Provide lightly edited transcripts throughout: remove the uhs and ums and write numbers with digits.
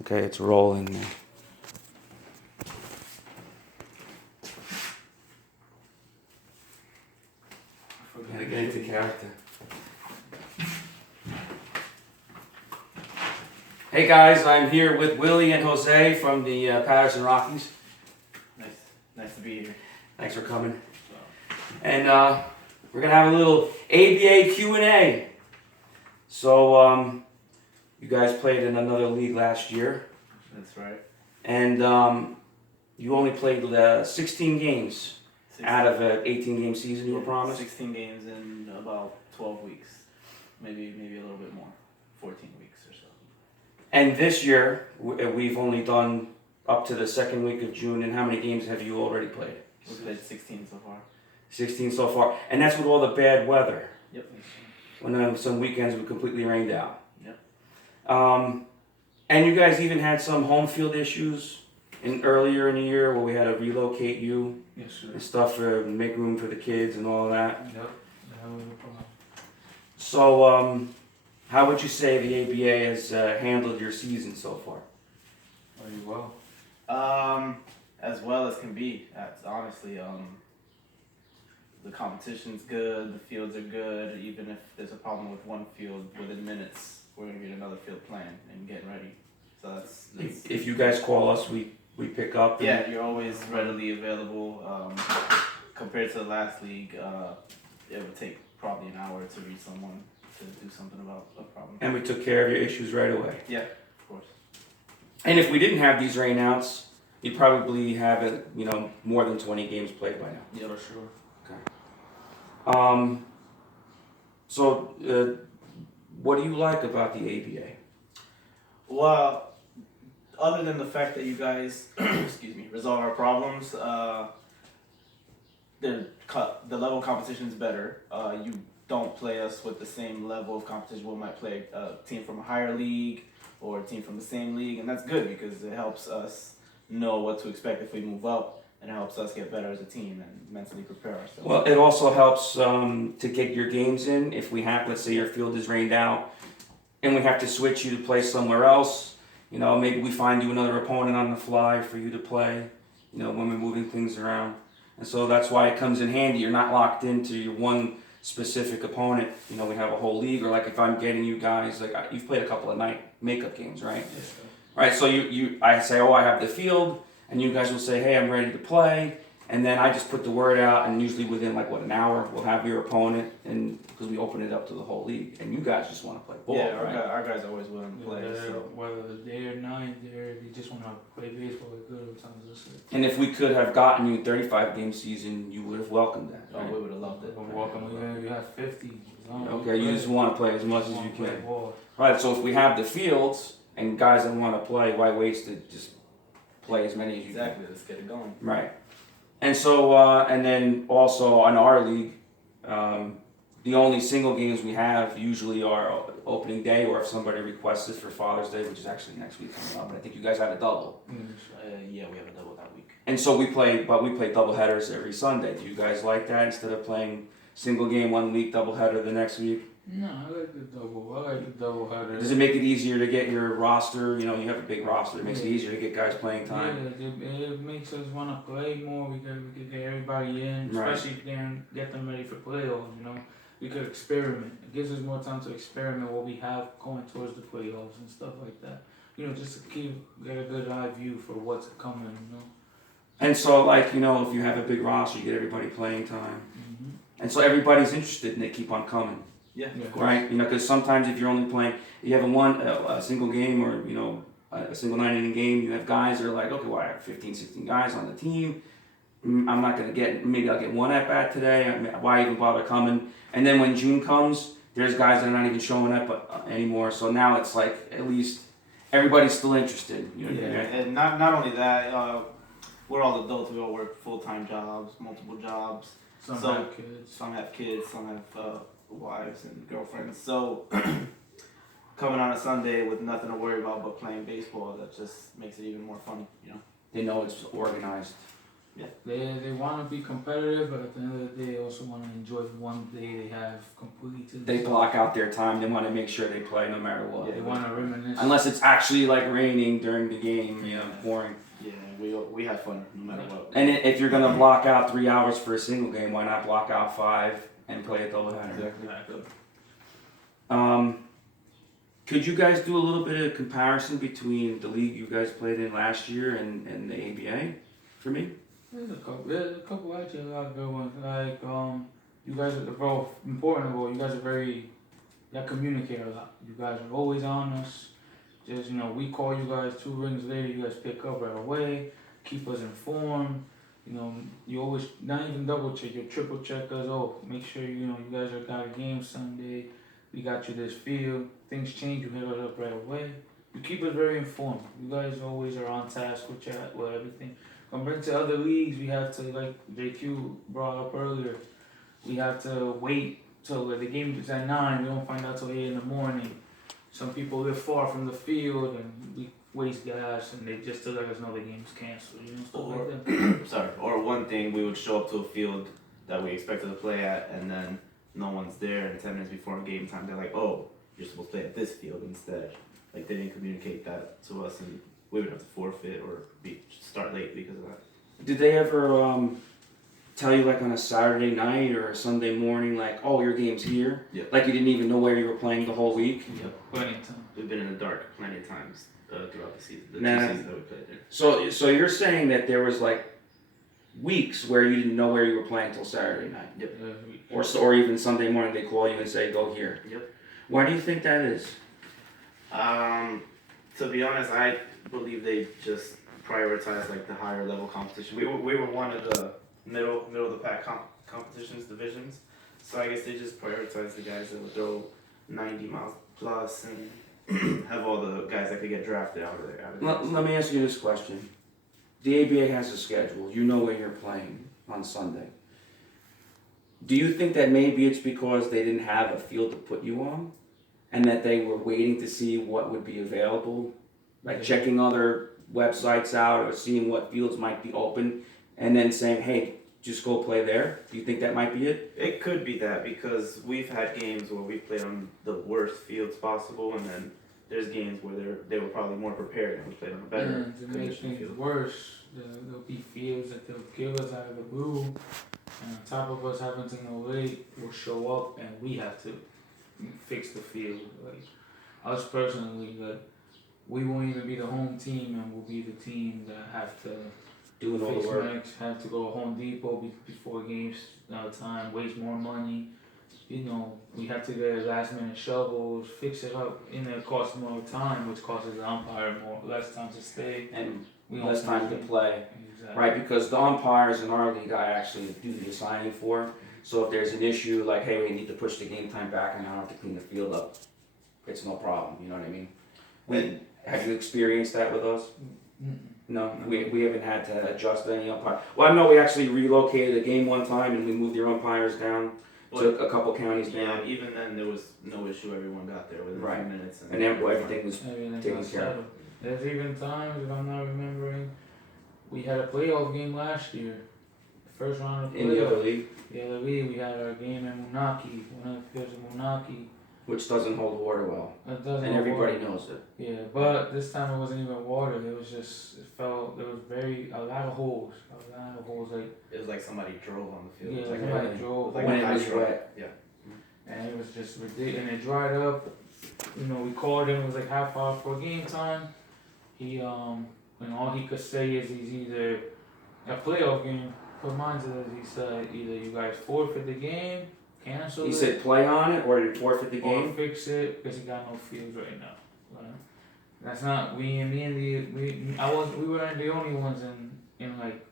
Okay, it's rolling now. Gotta get into character. Hey guys, I'm here with Willie and Jose from the Paterson Rockies. Nice to be here. Thanks for coming. And we're gonna have a little ABA Q&A. So you guys played in another league last year. That's right. And you only played 16 games out of an 18-game season you were promised? 16 games in about 12 weeks. Maybe a little bit more. 14 weeks or so. And this year, we've only done up to the second week of June. And how many games have you already played? We've played 16 so far. 16 so far. And that's with all the bad weather. Yep. When some weekends we completely rained out. Yep. And you guys even had some home field issues earlier in the year where we had to relocate you. Yes, sir. And stuff to make room for the kids and all of that. Yep. That was no problem. So, how would you say the ABA has handled your season so far? Very well. As well as can be. That's honestly, the competition's good. The fields are good. Even if there's a problem with one field, within minutes we're gonna get another field planned and getting ready. So that's If you guys call us, we pick up. And yeah, you're always readily available. Compared to the last league, it would take probably an hour to reach someone to do something about a problem. And we took care of your issues right away. Yeah, of course. And if we didn't have these rainouts, you'd probably have it, more than 20 games played by now. Yeah, For sure. So, what do you like about the ABA? Well, other than the fact that you guys, excuse me, resolve our problems, the level of competition is better. You don't play us with the same level of competition we might play a team from a higher league or a team from the same league, and that's good because it helps us know what to expect if we move up, and it helps us get better as a team and mentally prepare ourselves. Well, it also helps to get your games in. If we have, let's say your field is rained out, and we have to switch you to play somewhere else, maybe we find you another opponent on the fly for you to play, when we're moving things around. And so that's why it comes in handy. You're not locked into your one specific opponent. We have a whole league, or like if I'm getting you guys, like you've played a couple of night makeup games, right? Yes, sir. Right, so I say, I have the field, and you guys will say, hey, I'm ready to play, and then I just put the word out, and usually within an hour, we'll have your opponent, and because we open it up to the whole league, and you guys just want to play ball, yeah, right? our guys are always willing to play. They're- So. Whether day or night, they just want to play baseball. They're good at times. That's it. And if we could have gotten you a 35-game season, you would have welcomed that, Oh, right? we would have loved it. But welcome, you have 50. Okay, you just want to play as much as you Play can. ball. Right, so if we have the fields, and guys that want to play, why waste it? Just play as many as you can. Exactly, let's get it going. Right. And so, and then also in our league, the only single games we have usually are opening day, or if somebody requests it for Father's Day, which is actually next week coming up. But I think you guys have a double. Yeah, we have a double that week. And so we play double headers every Sunday. Do you guys like that instead of playing single game one week, double header the next week? No, I like the double. I like the double header. Does it make it easier to get your roster? You have a big roster. It makes it easier to get guys playing time. Yeah, it makes us want to play more. We could get everybody in, Right. especially if they get them ready for playoffs. We could experiment. It gives us more time to experiment what we have going towards the playoffs and stuff like that. Just to get a good eye view for what's coming. And so, if you have a big roster, you get everybody playing time. Mm-hmm. And so everybody's interested, and they keep on coming. Yeah, Yeah. of course. Right, because sometimes if you're only playing, you have a single game, or a single 9-inning game, you have guys that are like, okay, well, I have 15, 16 guys on the team. I'm not gonna maybe I'll get one at bat today. Why even bother coming? And then when June comes, there's guys that are not even showing up anymore. So now it's like at least everybody's still interested. Yeah, and not only that, we're all adults. We all work full-time jobs, multiple jobs. Some So- have kids. Some have kids, some have wives and girlfriends. So coming on a Sunday with nothing to worry about but playing baseball, that just makes it even more fun. They know it's organized. They want to be competitive, but at the end of the day, they also want to enjoy the one day they have completely to They block out their time. They want to make sure they play no matter what. They want to reminisce. Unless it's actually like raining during the game, pouring. Yeah, we have fun no matter what. And if you're gonna block out 3 hours for a single game, why not block out 5 and play a doubleheader? Exactly. Could you guys do a little bit of comparison between the league you guys played in last year and the ABA for me? There's a couple actually, a lot of good ones. Like, you guys are both important of all. You guys are y'all communicate a lot. You guys are always on us. Just, we call you guys 2 rings later, you guys pick up right away, keep us informed. You always, not even double check, you triple check us. Oh, make sure, you guys are got a game Sunday. We got you this field. Things change, you hit us up right away. You keep us very informed. You guys always are on task with everything. Compared to other leagues, we have to, like JQ brought up earlier, we have to wait till the game is at 9. We don't find out till 8 in the morning. Some people live far from the field and we waste gas and they just to let us know the game's canceled. Stuff like that. Sorry. Or one thing, we would show up to a field that we expected to play at, and then no one's there. And 10 minutes before game time, they're like, "Oh, you're supposed to play at this field instead." Like they didn't communicate that to us, and we would have to forfeit or start late because of that. Did they ever tell you like on a Saturday night or a Sunday morning, like, "Oh, your game's here"? Yeah. Like you didn't even know where you were playing the whole week. Yep. Plenty of time. We've been in the dark plenty of times throughout the season. The Nah. 2 seasons that we played there. So you're saying that there was like weeks where you didn't know where you were playing till Saturday night, Yep. or even Sunday morning they call you and say, "Go here." Yep. Why do you think that is? To be honest, I believe they just prioritize like the higher level competition. We were one of the middle of the pack competitions divisions, so I guess they just prioritize the guys that would throw 90 miles plus and have all the guys that could get drafted out of there. Let me ask you this question. The ABA has a schedule. You know where you're playing on Sunday. Do you think that maybe it's because they didn't have a field to put you on? And that they were waiting to see what would be available? Like checking other websites out or seeing what fields might be open and then saying, "Hey, just go play there"? Do you think that might be it? It could be that because we've had games where we played on the worst fields possible, and then there's games where they were probably more prepared and we played on a better And to make condition things field. worse, there'll be fields that they'll give us out of the blue, and on top of us having to know late, we'll show up and we have to fix the field. Like us personally, we won't even be the home team, and we'll be the team that have to Doing all fix the work. mix, have to go to Home Depot before games time, waste more money. We have to get last minute shovels, fix it up, and it costs more time, which costs the umpire less time to stay. And We don't less time to see- play. Exactly. Right, because the umpires in our league I actually do the assigning for. So if there's an issue like, "Hey, we need to push the game time back and I have to clean the field up," it's no problem, you know what I mean? Have you experienced that with us? Mm-mm. No, we haven't had to adjust any umpire. Well, I know we actually relocated a game one time and we moved the umpires down to a couple counties down. Yeah, even then there was no issue. Everyone got there within a Right. few minutes, And then everything was Everything taken got care of. settled. There's even times, if I'm not remembering, we had a playoff game last year. The first round of in the other playoff. league, The other league, we had our game in Munaki, one of the fields in Munaki. which doesn't hold water well. That doesn't And have everybody water. knows it. Yeah, but this time it wasn't even water. It was just, there was a lot of holes. Like, it was like somebody drove on the field. yeah, It was like somebody really- drove. like when a it was hydro. wet. Yeah. And it was just ridiculous. And it dried up. We called him. It was like half hour before game time. He, and all he could say is he's either a playoff game. Put mine to this. He said either you guys forfeit the game, cancel He it, said play on it or you forfeit the or game. fix it because he got no fields right now. That's not we and we weren't the only ones in like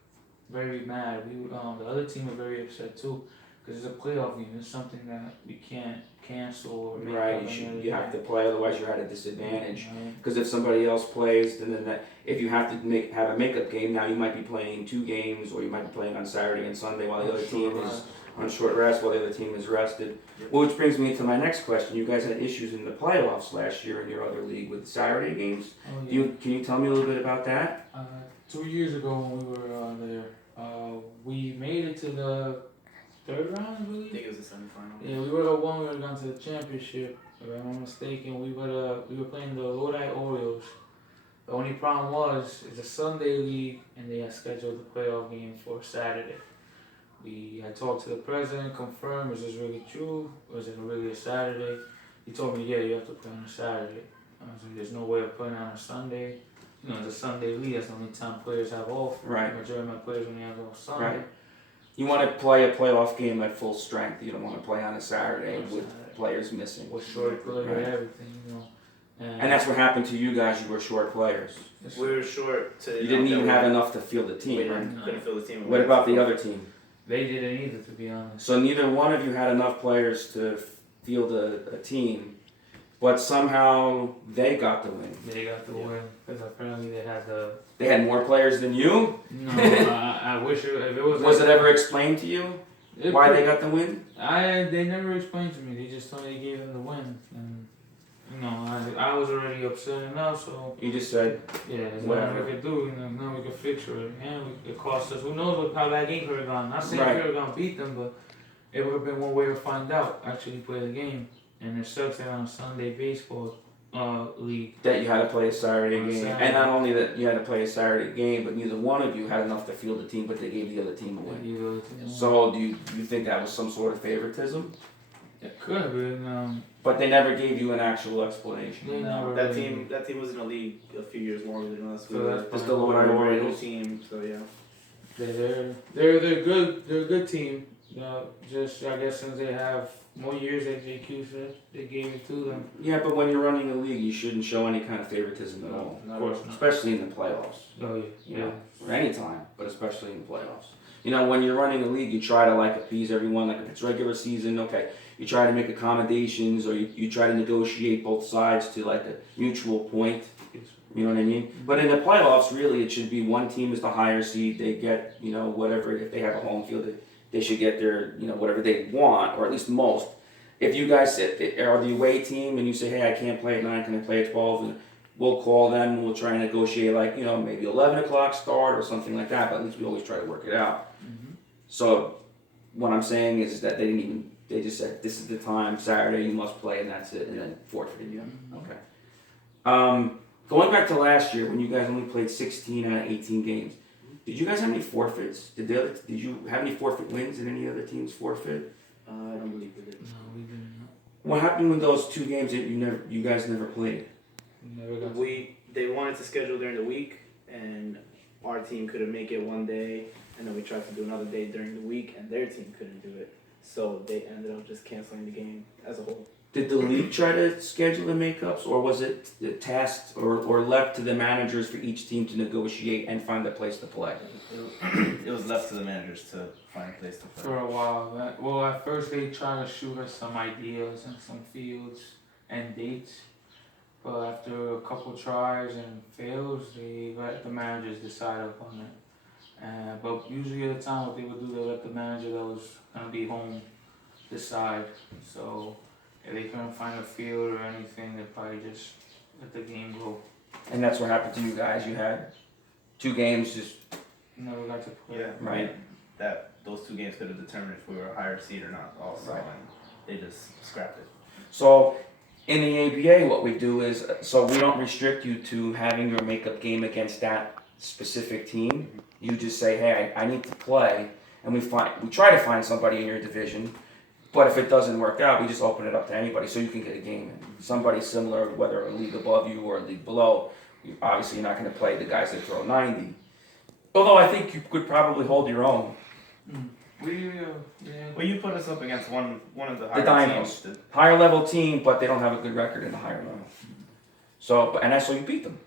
very mad. The other team were very upset too because it's a playoff game. It's something that we can't cancel or make Right, up another you have to game. play, otherwise you're at a disadvantage. Right. Because if somebody else plays, then if you have to have a makeup game, now you might be playing 2 games, or you might be playing on Saturday and Sunday while the other team is on short rest, while the other team is rested. Well, which brings me to my next question. You guys had issues in the playoffs last year in your other league with Saturday games. Oh, yeah. Can you tell me a little bit about that? 2 years ago when we were there, We made it to the third round, I I believe. think it was the semifinal. Yeah, we would have won. We would have gone to the championship. If I'm not mistaken, we were playing the Lodi Orioles. The only problem was it's a Sunday league, and they had scheduled the playoff game for Saturday. We had talked to the president, confirmed, is this really true? Was it really a Saturday? He told me, yeah, you have to play on a Saturday. I was like, there's no way of playing on a Sunday. You know, it's a Sunday league, that's the only time players have off. Right. The majority of my players only have off Sunday. Right. You want to play a playoff game at full strength. You don't want to play on a Saturday with players missing. With short play and everything, you know. And that's what happened to you guys. You were short players. We were short to. You didn't even have enough to field the We team, right? couldn't fill the team. What about the other team? They didn't either, to be honest. So neither one of you had enough players to field a team, but somehow they got the win. They got the win because apparently they had the. They had more players than you? No, I wish if it was. Was it ever explained to you why they got the win? They never explained to me. They just told me they gave them the win, and you know I was already upset enough. So You just said, yeah, there's whatever. nothing we could do. You know, now we could fix it. And it cost us. Who knows how that game could have gone? Not saying Right. we could have gone beat them, but it would have been one way to find out. Actually, play the game, and it sucks that on Sunday baseball league. that you had to play a Saturday On game. Saturday. And not only that you had to play a Saturday game, but neither one of you had enough to field the team, but they gave the other team a win. So do you think that was some sort of favoritism? It could have been. But they never gave you an actual explanation. They No, never that really- team was in the league a few years longer than us. We So were that's It's fine. the Lodi a brand new Orioles. team, so yeah. They're good. They're a good team. Just I guess since they have more years at JQ said, they gave it to them. Yeah, but when you're running a league, you shouldn't show any kind of favoritism at all. Of course not. Especially in the playoffs. Oh yeah, You know, or any time, but especially in the playoffs. You know, when you're running a league, you try to like appease everyone. Like if it's regular season, okay, you try to make accommodations or you try to negotiate both sides to like a mutual point. You know what I mean? But in the playoffs, really, it should be one team is the higher seed. They get, you know, whatever. If they have a home field, they should get their, you know, whatever they want, or at least most. If you guys are the away team and you say, hey, I can't play at 9, can I play at 12? And we'll call them and we'll try and negotiate like, you know, maybe 11 o'clock start or something like that. But at least we always try to work it out. Mm-hmm. So what I'm saying is that they just said, this is the time, Saturday, you must play, and that's it, and then forfeited you. Okay. Going back to last year when you guys only played 16 out of 18 games, did you guys have any forfeits? Did you have any forfeit wins? Did any other teams forfeit? I don't believe we did. No, we didn't. What happened with those 2 games that you guys never played? We never got. They wanted to schedule during the week, and our team couldn't make it one day, and then we tried to do another day during the week, and their team couldn't do it. So they ended up just canceling the game as a whole. Did the league try to schedule the makeups, or was it tasked or left to the managers for each team to negotiate and find a place to play? It was left to the managers to find a place to play. For a while. Well, at first they tried to shoot us some ideas and some fields and dates, but after a couple tries and fails, they let the managers decide upon it. But usually at the time, what they would do, they let the manager that was gonna be home decide. So if they couldn't find a field or anything, they probably just let the game go. And that's what happened to you guys. You had 2 games, just Never got to play. Yeah, right. Those 2 games could have determined if we were a higher seed or not. Also, Right. and they just scrapped it. So in the ABA, what we do is, so we don't restrict you to having your makeup game against that specific team. You just say, hey, I need to play, and we try to find somebody in your division. But if it doesn't work out, we just open it up to anybody so you can get a game in. Somebody similar, whether a league above you or a league below, obviously you're not going to play the guys that throw 90. Although I think you could probably hold your own. Well, you put us up against one of the The higher Dinos. teams. Higher level team, but they don't have a good record in the higher level. So, and that's so you beat them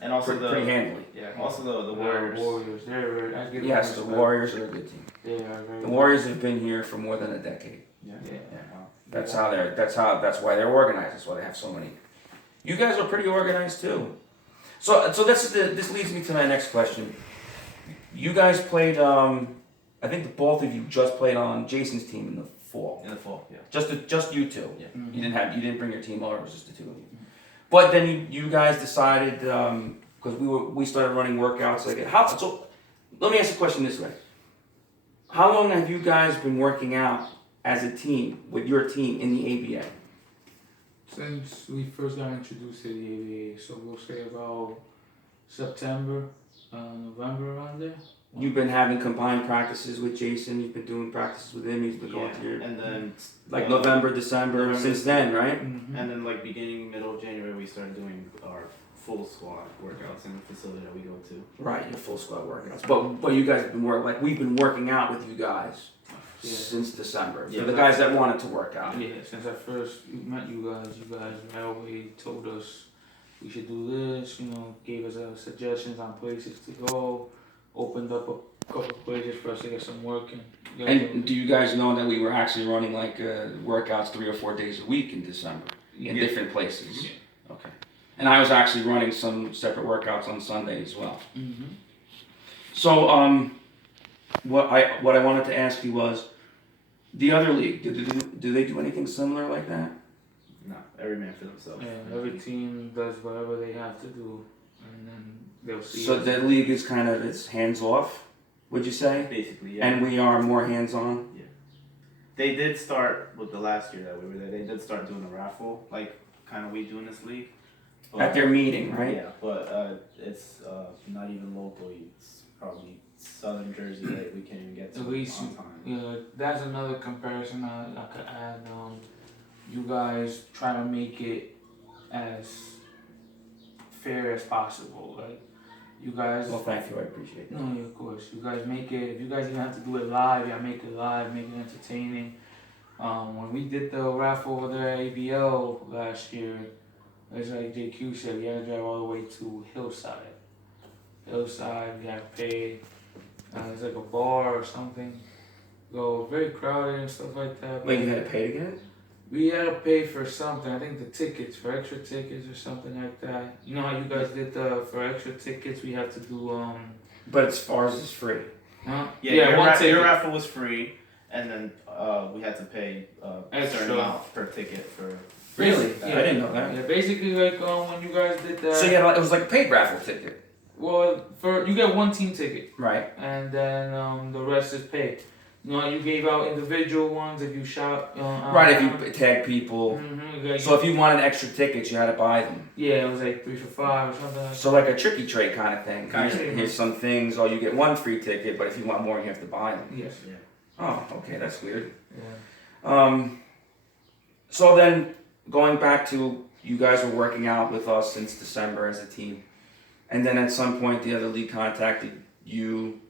And also pretty handily. also the Warriors. Warriors. They're I give them Yes, the respect. Warriors are a good team. They are very The Warriors have been here for more than a decade. Yeah. Yeah. That's that's why they're organized. That's why they have so many. You guys are pretty organized too. So this leads me to my next question. You guys played. I think the both of you just played on Jason's team in the fall. In the fall, yeah. Just you two. Yeah. Mhm. You didn't bring your team over. It was just the 2 of you. But then you guys decided because we started running workouts like let me ask a question this way. How long have you guys been working out as a team, with your team in the ABA? Since we first got introduced to the ABA, so we'll say about September, November around there. You've been having combined practices with Jason, you've been doing practices with him, he's been going to your, and then like November, December, since then, right? Mm-hmm. and then like beginning middle of January we started doing our full squad workouts in the facility that we go to. Right, your full squad workouts. But you guys have been we've been working out with you guys since December. Yeah. For the guys that wanted to work out. Yeah, since I first met you guys right away told us we should do this, gave us suggestions on places to go, opened up a couple of places for us to get some work in. And do you guys know that we were actually running like workouts 3 or 4 days a week in December in different places? Yeah. Okay. And I was actually running some separate workouts on Sunday as well. Mm-hmm. So what I wanted to ask you was, the other league, do they do anything similar like that? No, every man for themselves. Yeah, every team does whatever they have to do, and then they'll see. So the league is kind of, it's hands off, would you say? Basically, yeah. And we are more hands on. They did start with the last year that we were there. They did start doing a raffle, like kind of we do in this league. But, At their meeting, right? Yeah, but it's not even local. It's probably southern Jersey that we can't even get to At least, on time. that's another comparison I could add. You guys try to make it as fair as possible. Like, you guys. Well, thank you. I appreciate that. No, yeah, of course. You guys make it. If you guys even have to do it live, yeah, make it live, make it entertaining. When we did the raffle over there at ABL last year, it's like JQ said, you had to drive all the way to Hillside. Hillside, you had to pay. It's like a bar or something. Go very crowded and stuff like that. Wait, you had to pay to get it? We had to pay for something. I think the tickets, for extra tickets or something like that. You know how you guys did for extra tickets? We had to do But as far as it's free. Huh? Yeah, one ticket. your raffle was free, and then we had to pay a Extra. certain amount per ticket for. Really? Yeah. I didn't know that. Yeah, basically like when you guys did that. So you had, it was like a paid raffle ticket. Well, you get one team ticket, Right. and then the rest is paid. You gave out individual ones if you shot. Right, if you tag people. Mm-hmm, So if you wanted extra tickets, you had to buy them. yeah, it was like 3 for $5 or something like that. So like a tricky trade kind of thing. Kind of. Here's some things, or you get one free ticket, but if you want more, you have to buy them. Yes. Yeah. Oh, okay, that's weird. Yeah. So then, going back to, you guys were working out with us since December as a team. And then at some point, the other league contacted you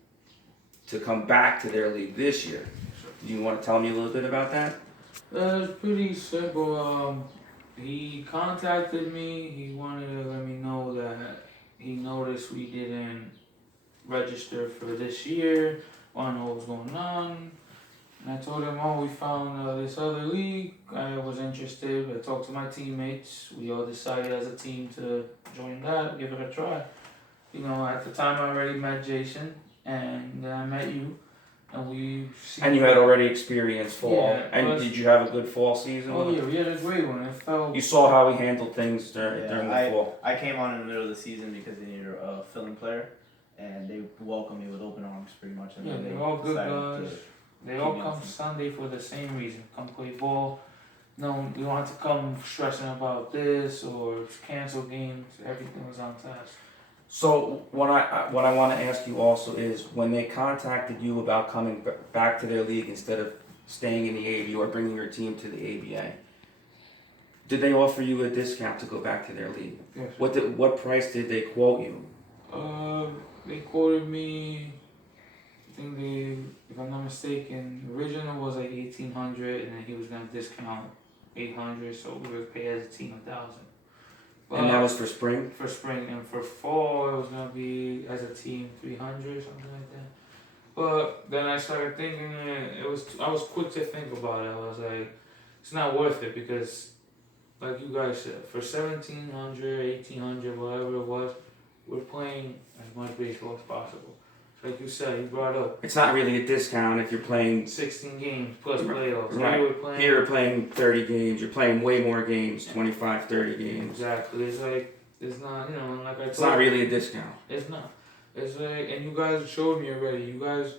to come back to their league this year. Do you want to tell me a little bit about that? It's pretty simple. He contacted me. He wanted to let me know that he noticed we didn't register for this year. Want to know what was going on. And I told him, we found this other league. I was interested. I talked to my teammates. We all decided as a team to join that, give it a try. At the time I already met Jason, and then I met you, and we. And you had already experienced fall. Yeah, and did you have a good fall season? Oh yeah, we had a great one. It felt. You saw how we handled things during the fall. I came on in the middle of the season because they needed a filling player, and they welcomed me with open arms pretty much. And Yeah, then they're all good decided guys. to They all keep me come on. Sunday for the same reason. Come play ball. No, you don't have to come stressing about this or cancel games. Everything was on task. So what I want to ask you also is, when they contacted you about coming back to their league instead of staying in the ABA or bringing your team to the ABA, did they offer you a discount to go back to their league? Yes. What price did they quote you? They quoted me. I think if I'm not mistaken, the original was like $1,800, and then he was gonna discount $800, so we would pay as a team $1,000. And that was for spring? For spring, and for fall it was gonna be as a team $300, something like that. But then I started thinking, I was quick to think about it. I was like, it's not worth it, because like you guys said, for $1,700, $1,800, whatever it was, we're playing as much baseball as possible. Like you said, you brought up. It's not really a discount if you're playing 16 games plus playoffs. Right. Here you're playing 30 games. You're playing way more games, 25, 30 games. Exactly. It's like, it's not, like I told It's not really a discount. It's not. It's like, and you guys showed me already. You guys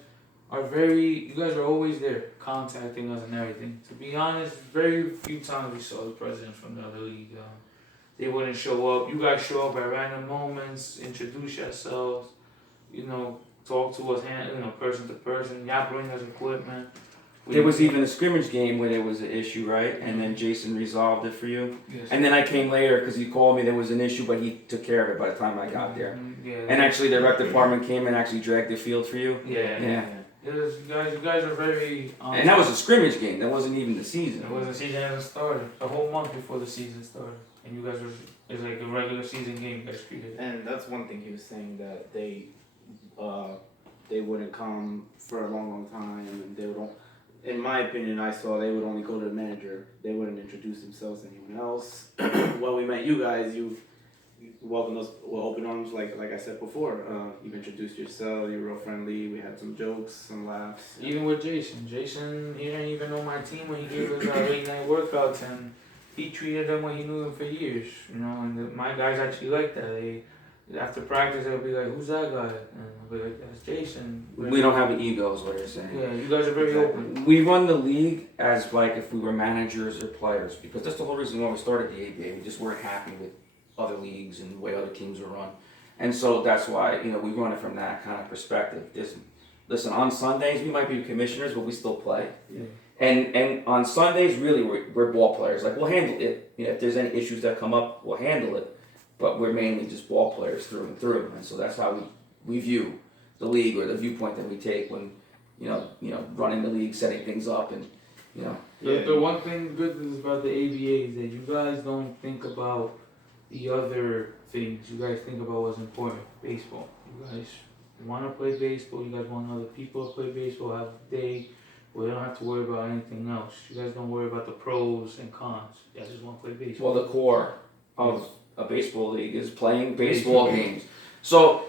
are always there, contacting us and everything. To be honest, very few times we saw the presidents from the other league. They wouldn't show up. You guys show up at random moments, introduce yourselves, talk to us, person to person. Y'all bring us equipment. There was even a scrimmage game where there was an issue, right? And then Jason resolved it for you. Yes. And then I came later because he called me. There was an issue, but he took care of it by the time I got there. Yeah. And actually, the rec department came and actually dragged the field for you. Yeah. Yes, you guys are very. And that was a scrimmage game. That wasn't even the season. It wasn't season hasn't started. A whole month before the season started, and you guys were. It's like a regular season game. You guys treated. And that's one thing he was saying, that they wouldn't come for a long time, and they would. In my opinion, I saw they would only go to the manager. They wouldn't introduce themselves to anyone else. When we met you guys, you welcomed us with open arms, like I said before. You introduced yourself. You were real friendly. We had some jokes, some laughs. Even with Jason, he didn't even know my team when he gave us our late night workouts, and he treated them like he knew them for years. And my guys actually like that. After practice, they'll be like, "Who's that guy?" And I'll be like, "That's Jason." We don't have an ego, is what you're saying. Yeah, you guys are very open. We run the league as like if we were managers or players, because that's the whole reason why we started the ABA. We just weren't happy with other leagues and the way other teams were run, and so that's why we run it from that kind of perspective. Listen, on Sundays we might be commissioners, but we still play. Yeah. And on Sundays, really, we're ball players. Like, we'll handle it. If there's any issues that come up, we'll handle it. But we're mainly just ball players through and through. And so that's how we view the league, or the viewpoint that we take when, running the league, setting things up, and, The one thing good is about the ABA is that you guys don't think about the other things. You guys think about what's important. Baseball. You guys want to play baseball. You guys want other people to play baseball. Have a day where they don't have to worry about anything else. You guys don't worry about the pros and cons. You guys just want to play baseball. Well, the core of a baseball league is playing baseball games. So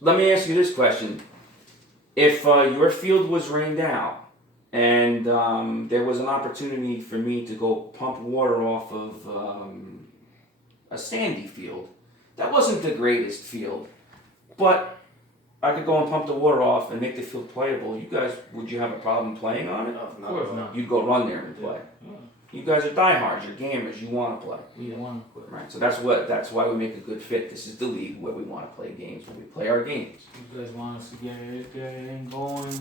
let me ask you this question. If your field was rained out and there was an opportunity for me to go pump water off of a sandy field, that wasn't the greatest field, but I could go and pump the water off and make the field playable. Would you have a problem playing on it? Of course not. You'd go run there and play. Yeah. You guys are diehards, you're gamers, you want to play. We want to play. Right, so that's why we make a good fit. This is the league where we want to play games, where we play our games. You guys want us to get it going.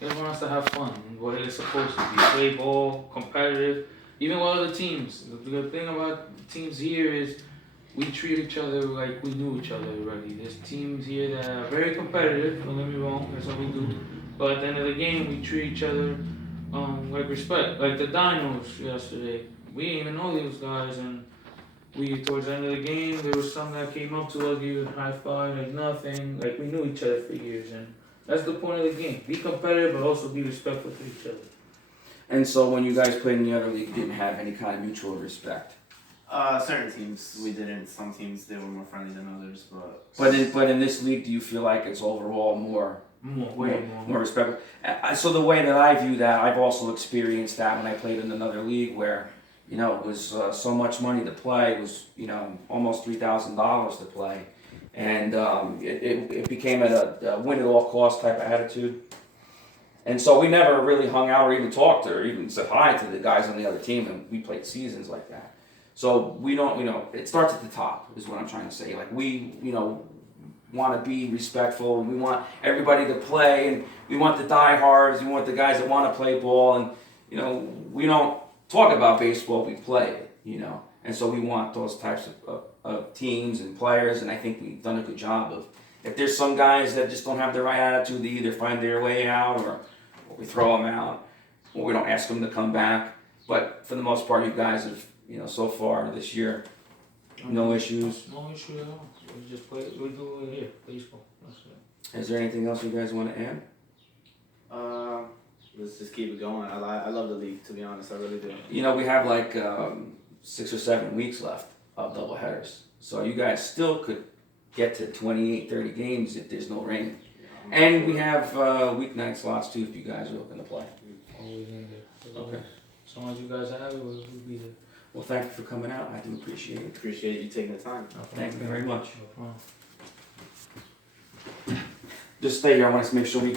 You guys want us to have fun. What it's supposed to be. Play ball, competitive. Even with other teams. The good thing about teams here is we treat each other like we knew each other already. There's teams here that are very competitive, don't get me wrong, that's what we do. But at the end of the game, we treat each other like respect. Like the Dinos yesterday. We didn't even know those guys, and towards the end of the game, there was some that came up to us, gave us a high five, like nothing. Like we knew each other for years, and that's the point of the game. Be competitive, but also be respectful to each other. And so when you guys played in the other league, you didn't have any kind of mutual respect. Certain teams we didn't. Some teams they were more friendly than others, But in this league, do you feel like it's overall more respectful? So the way that I view that, I've also experienced that when I played in another league where, it was so much money to play. It was, almost $3,000 to play, and it became a win at all costs type of attitude. And so we never really hung out or even talked or even said hi to the guys on the other team, and we played seasons like that. So we don't, it starts at the top is what I'm trying to say. Like we, want to be respectful, and we want everybody to play, and we want the diehards, we want the guys that want to play ball, and, we don't talk about baseball, we play it, And so we want those types of teams and players, and I think we've done a good job of, if there's some guys that just don't have the right attitude, they either find their way out, or we throw them out, or we don't ask them to come back. But for the most part, you guys have, so far this year, no issues. No issue at all. We just play. We do it here, baseball. That's it. Is there anything else you guys want to add? Let's just keep it going. I love the league, to be honest. I really do. We have like 6 or 7 weeks left of doubleheaders, so you guys still could get to 28, 30 games if there's no rain. Yeah, and we have weeknight slots too if you guys are looking to play. Always in there. Okay. As long as you guys have it, we'll be there. Well, thank you for coming out. I do appreciate it. Appreciate you taking the time. Thank you very much. No problem. just stay here. I want to make sure we